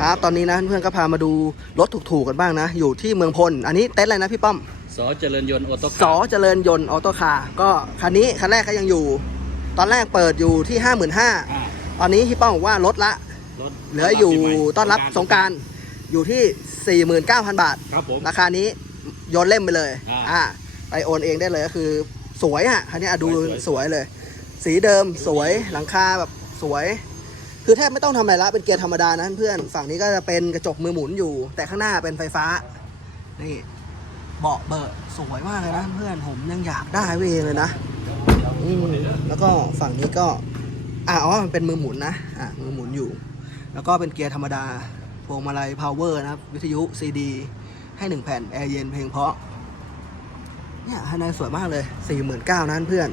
ครับ ตอนนี้นะเพื่อนๆก็พามาดูรถถูกๆกันบ้างนะ อยู่ที่เมืองพล อันนี้เต็นท์อะไรนะพี่ป้อมสอเจริญยนต์ออโต้สอเจริญยนต์ออโต้คาร์ก็คันนี้คันแรกก็ยังอยู่ ตอนแรกเปิดอยู่ที่ 55,000อ่าตอนนี้พี่ป้อมบอกว่าลดละรถเหลืออยู่ต้อนรับสงกรารอยู่ที่ 49,000 บาทครับผมราคานี้โยนเล่มไปเลยอ่าอ่าไปโอนเองได้เลยก็คือสวยอะคันนี้อะดูสวยๆสวยเลย สีเดิมสวยหลังคาแบบสวย คือแทบไม่ต้องทำอะไรละเป็นเกียร์ธรรมดานะเพื่อนฝั่งนี้ก็จะเป็นกระจกมือหมุนอยู่ แต่ข้างหน้าเป็นไฟฟ้า นี่เบาะเบอะสวยมากเลยนะเพื่อนผมยังอยากได้เวเลยนะอืมแล้วก็ฝั่งนี้ก็อ๋อมันเป็นมือหมุนนะอะมือหมุนอยู่ แล้วก็เป็นเกียร์ธรรมดาพวงมาลัยพาวเวอร์นะครับ วิทยุซีดี ให้หนึ่งแผ่นแอร์เย็นเพลงเพราะเนี่ยภายในสวยมากเลย 49,000นั้นเพื่อน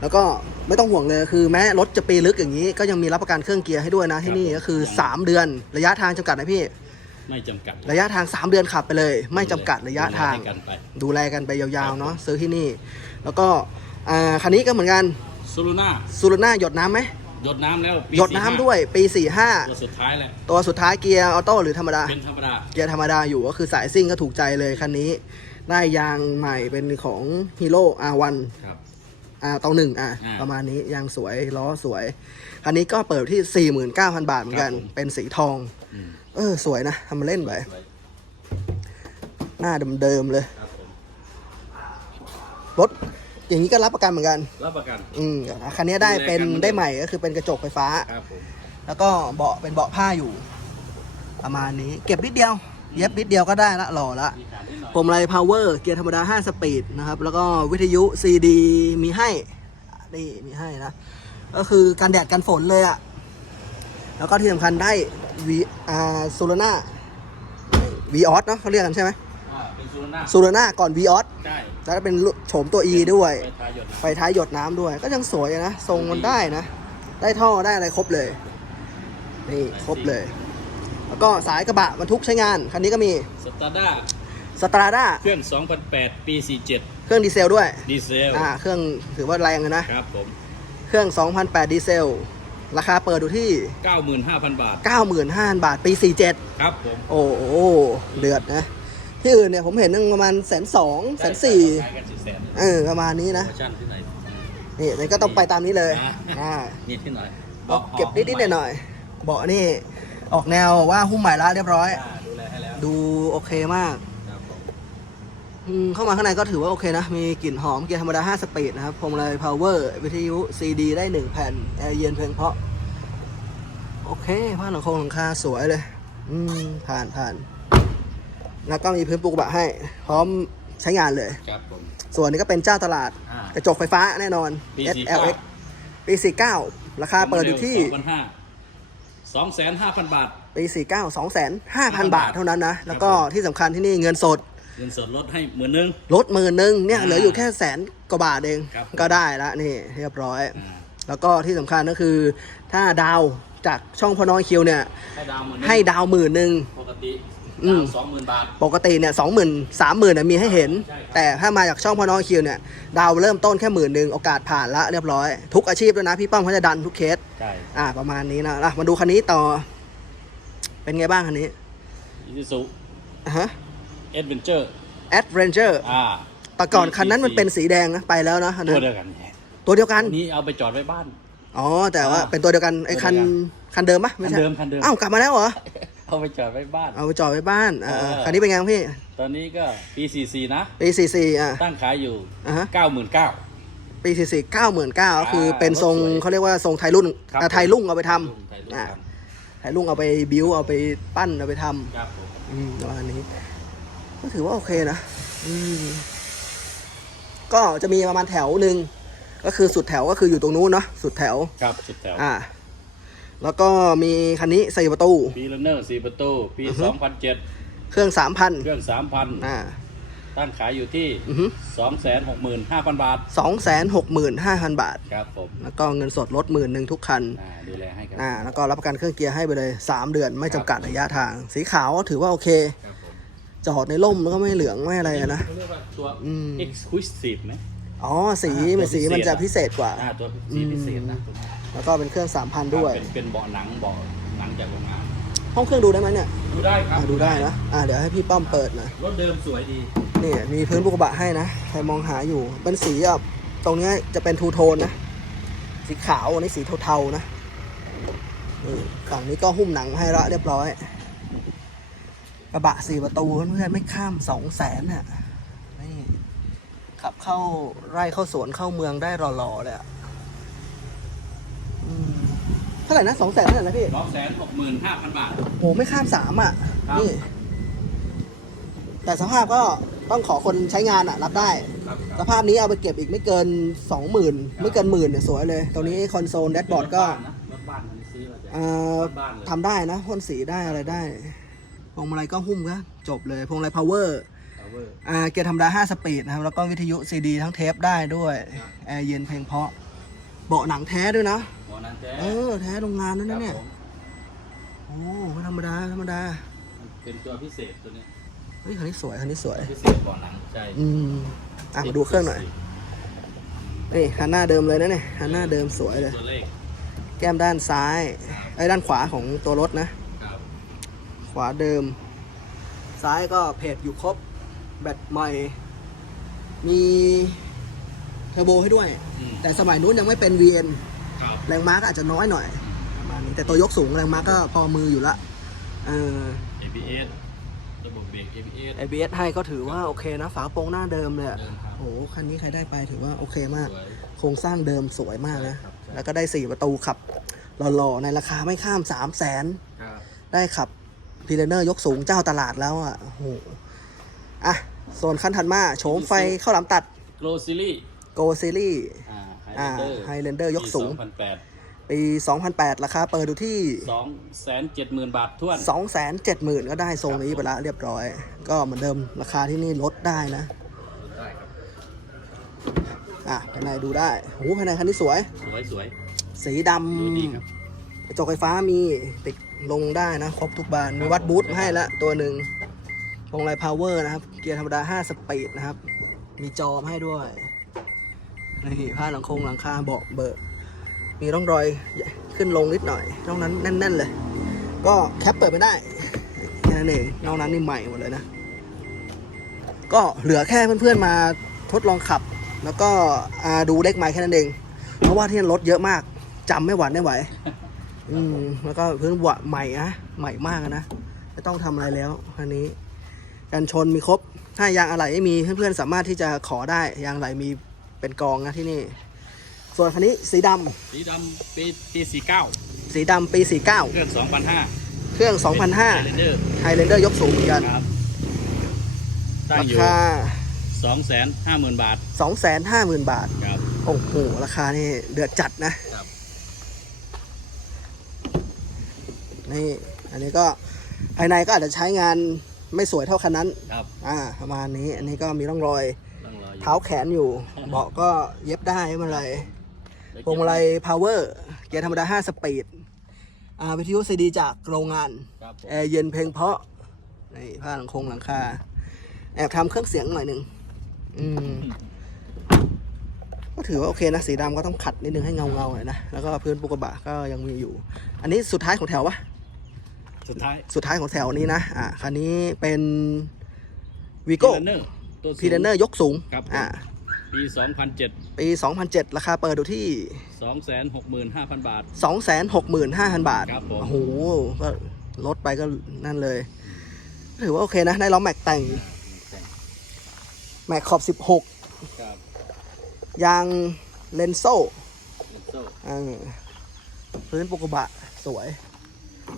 แล้วก็ไม่ต้องห่วงเลยคือแม้รถจะปีลึกอย่างนี้ก็ยังมีรับประกันเครื่องเกียร์ให้ด้วยนะที่นี่ก็คือ 3 เดือนระยะทางจำกัดนะพี่ ไม่จำกัด ระยะทาง 3 เดือนขับไปเลย ไม่จำกัดระยะทาง ดูแลให้กันไป ดูแลกันไปยาวๆเนาะซื้อที่นี่ แล้วก็อ่าคันนี้ก็เหมือนกันซูรุน่าซูรุน่าหยดน้ำไหมหยดน้ำแล้วปีหยดน้ำด้วยปี ตัวสุดท้ายแหละ45 ตัวสุดท้ายเกียร์ออโต้หรือธรรมดา เป็นธรรมดาเกียร์ธรรมดาอยู่ก็คือสายซิ่งก็ถูกใจเลยคันนี้ ได้ยางใหม่เป็นของ Hero R1 ครับ อ่าตองหนึ่งอะอ่าประมาณนี้ยางสวยล้อสวย คันนี้ก็เปิดที่ 49,000 บาทเหมือนกัน ครับผม เป็นสีทอง อืมเออ สวยนะทำมาเล่นไป สวยหน้าเดิมๆเลย ครับผมรถ อย่างนี้ก็รับประกันเหมือนกัน รับประกัน อืมคันนี้ได้เป็นดูแลกันได้ใหม่ก็คือเป็นกระจกไฟฟ้า ครับผมแล้วก็เบาะเป็นเบาะผ้าอยู่ ประมาณนี้ เก็บนิดเดียว เย็บนิดเดียวก็ได้ละหล่อละมีขาดนิดหน่อยพวงมาลัยพาวเวอร์เกียร์ธรรมดา 5 สปีดนะครับ แล้วก็วิทยุ CD มีให้ นี่มีให้นะ ก็คือกันแดดกันฝนเลยอะ่ะแล้วก็ที่สำคัญได้วีอ่าซูโรนาวีออสเนาะเขาเรียกกันใช่ไหมอ่าเป็นซูรุน่าซูโรนาก่อนวีออสใช่แล้วก็เป็นโฉมตัว E ด้วยไฟท้ายหยดน้ไฟท้ายหยดน้ำด้วย ก็ยังสวยนะ ทรงมันได้นะ ได้ท่อได้อะไรครบเลย นี่ครบเลย แล้วก็สายกระบะบรรทุกใช้งาน คันนี้ก็มีำสตาร์ด้าสตราด้าเครื่อง 2008 ปี 47 เครื่องดีเซลด้วยดีเซลอ่าเครื่องถือว่าแรงเลยนะครับผมเครื่อง 2008 ดีเซล ราคาเปิดอยู่ที่ 95,000 บาท 95,000 บาท ปี 47 ครับผม โอ้โหเดือดนะ ที่อื่นเนี่ยผมเห็นนึงประมาณแสนสองแสนสี่ขายกันสี่แสนเออประมาณนี้โปรนะโมชั่นที่ไหนนี่มันก็ต้องไปตามนี้เลยอ่าอ่านี่ที่หน่อยเอาเก็บนิดๆหน่อยๆเบาะนี่ ออกแนวว่าหุ้มใหม่แล้วเรียบร้อยอ่าดูแลให้แล้วดูโอเคมากครับผมอืมเข้ามาข้างในก็ถือว่าโอเคนะ มีกลิ่นหอมเกียร์ธรรมดา 5 สปีดนะครับพวงมาลัยพาวเวอร์ วิทยุ CD ได้ 1 แผ่น แอร์เย็นเพลงเพราะ โอเคผ้าหลังโครงหลังคาสวยเลย อืม ผ่านผ่านแล้วก็มีพื้นปูกระบะให้ พร้อมใช้งานเลย ครับผม ส่วนนี้ก็เป็นเจ้าตลาด อ่ากระจกไฟฟ้าแน่นอน ปี SLX ปี49 ราคาเปิดอยู่ที่ ส องแสนห้าพันบาท ปี49 2,500,000 บาทเท่านั้นนะ แล้วก็ที่สำคัญที่นี่เงินสด เงินสดลดให้หมื่นหนึง ลดหมื่นหนึ่งเนี่ยอ่าเหลืออยู่แค่แสนกว่าบาทเองครับก็ได้ละนี่เรียบร้อย อ่า แล้วก็ที่สำคัญก็คือ ถ้าดาวจากช่องพอน้อยคิวเนี่ย ให้ดาวหมื่นงให้ดาวหมื่นหนึ่งปกติ อืมดาวสองหมื่นบาท ปกติเนี่ยสองหมื่นสามหมื่นมีให้เห็น ใช่ครับ แต่ถ้ามาจากช่องพอน้อยคิวเนี่ยดาวเริ่มต้นแค่หมื่นหนึ่งโอกาสผ่านละเรียบร้อย ทุกอาชีพด้วยนะ พี่ป้อมเขาจะดันทุกเคส ใช่อ่าประมาณนี้นะอะมาดูคันนี้ต่อ เป็นไงบ้างคันนี้อิซูซูอะฮะเอ็ดเวนเจอร์ Adventure อ่าแต่ก่อนคันนั้นมันเป็นสีแดงนะไปแล้วนะคันตันั้วนเดียวกันเนี่ยตัวเดียวกัน อันนี้เอาไปจอดไว้บ้าน อ๋อแต่ว่าอ่าเป็นตัวเดียวกันไอ้คันตัวเดียวคันเดิมปะไม่ใช่คันเดิมคันเดิม อ้าวกลับมาแล้วเหรอ เอาไปจอดไว้บ้าน เอาไปจอดไว้บ้านอ่าเออ คันนี้เป็นไงบ้างพี่ตอนนี้ก็ปี44นะ ปีสี่สี่อะ ตั้งขายอยู่ อ่าฮะ 99,000 ปีสี่สี่เก้าหมื่นเก้าก็คืออ่าเป็นทรงรถสวยเขาเรียกว่าทรงไทยรุ่นครับอ่าไทยรุ่งเอาไปทไทยรุ่ำนอ่าครับไทยรุ่งเอาไปบิวเอาไปปั้นเอาไปทครับผมำอืมประมาณนี้ ก็ถือว่าโอเคนะอืมก็จะมีประมาณแถวหนึ่งก็คือสุดแถวก็คืออยู่ตรงนู้นเนาะสุดแถว ครับสุดแถวอ่า แล้วก็มีคันนี้สี่ประตู ปีลันเนอร์สี่ประตู ปี อือฮึ 2007 เครื่องสามพันเครื่องอ่า3,000ตั้งขายอยู่ที่ อือฮึ 265,000 บาท สองแสนหกหมื่นห้าพันบาท ครับผมแล้วก็เงินสดลดหมื่นหนึ่งทุกคัน อ่าดูแลให้ครับ อ่า แล้วก็รับประกันเครื่องเกียร์ให้ไปเลย 3 เดือนไม่จำกัดระยะทาง สีขาวก็ถือว่าโอเค ครับผมจอดในร่มแล้วก็ไม่เหลืองไม่อะไรอะนะ เขาเรียกว่าตัว อืม exclusive ไหม อ๋อ สีอ่ามันสีตัวพิเศษมันจะพิเศษกว่า อ่าตัวสีพิเศษนะตัวนี้ แล้วก็เป็นเครื่อง 3,000 ด้วย เป็นเป็นเบาะหนังเบาะหนังจากโรงงาน ห้องเครื่องดูได้ไหมเนี่ยดูได้ครัอะบดูได้นะอะเดี๋ยวให้พี่ป้อมเปิดหนะรถเดิมสวยดี นี่มีพื้นบุกบะให้นะใครมองหาอยู่ เป็นสีแบบตรงเนี้ยจะเป็นทูโทนนะ สีขาวอันนี้สีเทาๆนะนี่ฝั่งนี้ก็หุ้มหนังให้ละเรียบร้อย กระบะสี่ประตูเพื่อนๆไม่ข้ามสองแสนน่ะนี่ขับเข้าไร่เข้าสวนเข้าเมืองได้หล่อๆเลยอะอืม เท่าไหร่นะสองแสนเท่าไหร่นะพี่สองแสนหกหมื่นห้าพันบาท โหไม่ข้ามสามอะครับ นี่ แต่สภาพก็ต้องขอคนใช้งานอะ รับได้ ครับสภาพนี้เอาไปเก็บอีกไม่เกินสองหมื่นไม่เกินหมื่นเนี่ยสวยเลย ตรงนี้คอนโซลแดชบอร์ดก็รถบ้านอันนี้ซื้อมาจากเอ่อบ้านเลยทำได้นะพ่นสีได้อะไรได้พวงมาลัยก็หุ้มก็จบเลยพวงมาลัย power พาวเวอร์อ่าเกียร์ธรรมดา 5 สปีดนะครับ แล้วก็วิทยุซีดีทั้งเทปได้ด้วย ครับ แอร์เย็นเพลงเพราะ เบาะหนังแท้ด้วยนะ หมอนันแท้เออ แท้โรงงานนั่นนะเนี่ย ครับผมโอ้ไม่ธรรมดาธรรมดาเป็นตัวพิเศษตัวนี้เฮ้ยคันนี้สวยคันนี้สวย พิเศษก่อนหลังใช่อืมอะมาดูเครื่องหน่อย นี่คันหน้าเดิมเลยนะเนี่ยคันหน้าเดิมสวยเลย ตัวเลขแก้มด้านซ้ายไอ้ยด้านขวาของตัวรถนะ ครับขวาเดิม ซ้ายก็เพจอยู่ครบ แบตใหม่ มีเทอร์โบให้ด้วย อืมแต่สมัยนู้นยังไม่เป็น VN ครับ แรงม้าก็อาจจะน้อยหน่อยประมาณนี้แต่ตัวยกสูงแรงม้าก็พอมืออยู่ละเออ ABS ระบบเบรก ABS ABS ให้ก็ถือว่าโอเคนะ ฝาโปรงหน้าเดิมเลยอะเดิมครับ โอ้โหคันนี้ใครได้ไปถือว่าโอเคมาก สวย โครงสร้างเดิมสวยมากนะ ครับใช่แล้วก็ได้ 4 ประตูขับหล่อๆ ในราคาไม่ข้าม 3 0 0แสน ครับได้ขับพีเรเนอร์ยกสูงเจ้าตลาดแล้วอะ โอ้โห อะ โซนคันถัดมา โฉมไฟเข้าหลามตัดโกลซีรีส์โกซีรีส์อ่า อ่า Highlander Highlander ยกสูงปี2008ปี 2008 ราคาเปิดดูที่2แสนเจ็ดหมื่นบาทท้วน 270,000 ก็ได้ทรงนี้ไปแล้วเรียบร้อย ก็เหมือนเดิมราคาที่นี่ลดได้นะได้ครับอะภายในดูได้โหภายในคันนี้สวย สวยสวยสีดดูดีครับำกระจกไฟฟ้ามีติดลงได้นะ ครบทุกบาน มีวัดบูทมาให้ละตัวหนึ่งพวงไลพาวเวอร์นะครับ เกียร์ธรรมดา 5 สปีดนะครับ มีจอมาให้ด้วย นี่ผ้าหลังคงหลังคาเบาะเบอะมีร่องรอยขึ้นลงนิดหน่อยนอกนั้นแน่น ๆ เลย ก็แคปเปิดไม่ได้แค่นั้นเองนอกนั้นนี่ใหม่หมดเลยนะ ก็เหลือแค่เพื่อนๆมาทดลองขับ แล้วก็ดูเลขไม้แค่นั้นเอง เพราะว่าที่นั่นรถเยอะมากจำไม่หวัดไม่ไหว อืมแล้วก็พื้นหวะใหม่นะใหม่มากนะไม่ต้องทำอะไรแล้วอันนี้กันชนมีครบ ถ้ายางอะไหล่ไม่มีเพื่อนๆสามารถที่จะขอได้ยางอะไหล่มี เป็นกองนะที่นี่ ส่วนคันนี้สีดำสีดำปีปีสี่เก้าสีดำปี49เครื่องสองพันห้าเครื่องเรนเดอร์2005 Highlander ยกสูงเหมือนกัน ครับตั้งราอยู่คา สองแสนห้าหมื่นบาท250,000 บาท ครับ โอ้โห ราคานี่เดือดจัดนะ ครับ นี่ อันนี้ก็ภายในก็อาจจะใช้งานไม่สวยเท่าคันนั้น ครับ อ่า ประมาณนี้ อันนี้ก็มีร่องรอยต้องรออยู่เท้าแขนอยู่ เบาะก็เย็บได้ไม่เป็นไรพวงมาลัยพาวเวอร์เกียร์ธรรมดา 5 สปีดอ่าวิทยุซีดีจากโรงงานครับผมแอร์เย็นเพลงเพราะนี่ผ้าหลังคงหลังคา แอบทำเครื่องเสียงหน่อยหนึ่งอืมก็ถือว่าโอเคนะ สีดำก็ต้องขัดนิดนึงให้เงาเงาๆหน่อยนะ แล้วก็พื้นปุกกระบะก็ยังมีอยู่ อันนี้สุดท้ายของแถวปะสุดท้าย สุดท้ายของแถวนี้นะ อ่าคันนี้เป็นวีโก้พีเนอร์ ตัวสูง พีเดเนอร์ยกสูงครับ อ่าปีสองพันเจ็ดปี 2007 ราคาเปิดอยู่ที่สองแสนหกหมื่นห้าพันบาท 265,000 บาท ครับผม โอ้โห ก็ลดไปก็นั่นเลย ถือว่าโอเคนะ ได้ล้อแม็กแต่ง แม็กขอบ ครับ16 ยางเลนโซ่เลนโซ่อ่าพื้นปุกกระบะสวย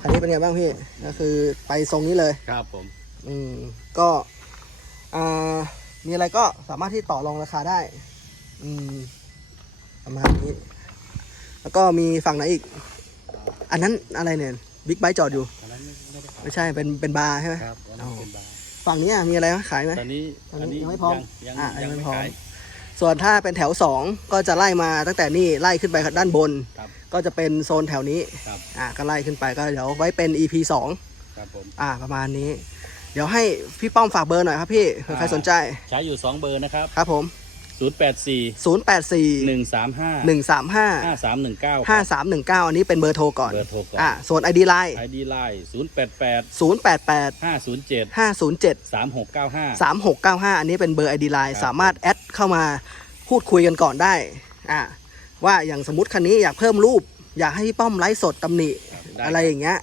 คันนี้เป็นไงบ้างพี่ ก็คือไปทรงนี้เลย ครับผม อืม ก็อ่า มีอะไรก็สามารถที่ต่อรองราคาได้ อืมประมาณนี้ แล้วก็มีฝั่งไหนอีก อันนั้นอะไรเนี่ยบิ๊กไบค์จอดอยู่ตอนนั้นไม่ได้ขายไม่ใช่เป็นเป็นบาร์ใช่ไหมครับตอนนั้นเป็นบาร์ฝั่งนี้อะมีอะไรไหมขายไหม ตอนนี้ตอนนี้ยังไม่พร้อมยังอะยัยังงไม่ไม่พร้อม ขาย ส่วนถ้าเป็นแถวสองก็จะไล่มาตั้งแต่นี่ไล่ขึ้นไปด้านบน ครับก็จะเป็นโซนแถวนี้ ครับ อ่าก็ไล่ขึ้นไปก็เดี๋ยวไว้เป็น EP สองครับผม อ่าประมาณนี้เดี๋ยวให้พี่ป้อมฝากเบอร์หน่อยครับพี่เผื่อใครสนใจ ใช้อยู่สองเบอร์นะครับ ครับผมศูนย์แปดสี่084หนึ่งสามห้า135ห้าสามหนึ่งเก้า5319 อันนี้เป็นเบอร์โทรก่อน เบอร์โทรก่อน อ่าส่วน ID Line ไอดีไลน์ศูนย์แปดแปด088ห้าศูนย์เจ็ด507สามหกเก้าห้า3695 อันนี้เป็นเบอร์ ID Line ครับสามารถแอดเข้ามาพูดคุยกันก่อนได้ อ่าว่าอย่างสมมติคันนี้อยากเพิ่มรูป อยากให้พี่ป้อมไลฟ์สดตำหนิด้อะไรอย่างเงี้ย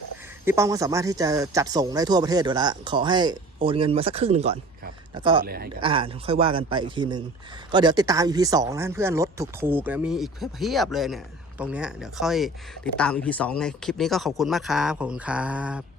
พี่ป้อมก็สามารถที่จะจัดส่งได้ทั่วประเทศอยู่แล้วขอให้โอนเงินมาสักครึ่งหนึ่งก่อน ครับแล้วก็ดูแลให้กันอ่าค่อยว่ากันไปอีกทีหนึ่งก็เดี๋ยวติดตาม EP สองนะเพื่อนรถถูกๆนะมีอีกเพียบเลยเนี่ย ตรงเนี้ยเดี๋ยวค่อยติดตาม EP สองในคลิปนี้ก็ขอบคุณมากครับขอบคุณครับ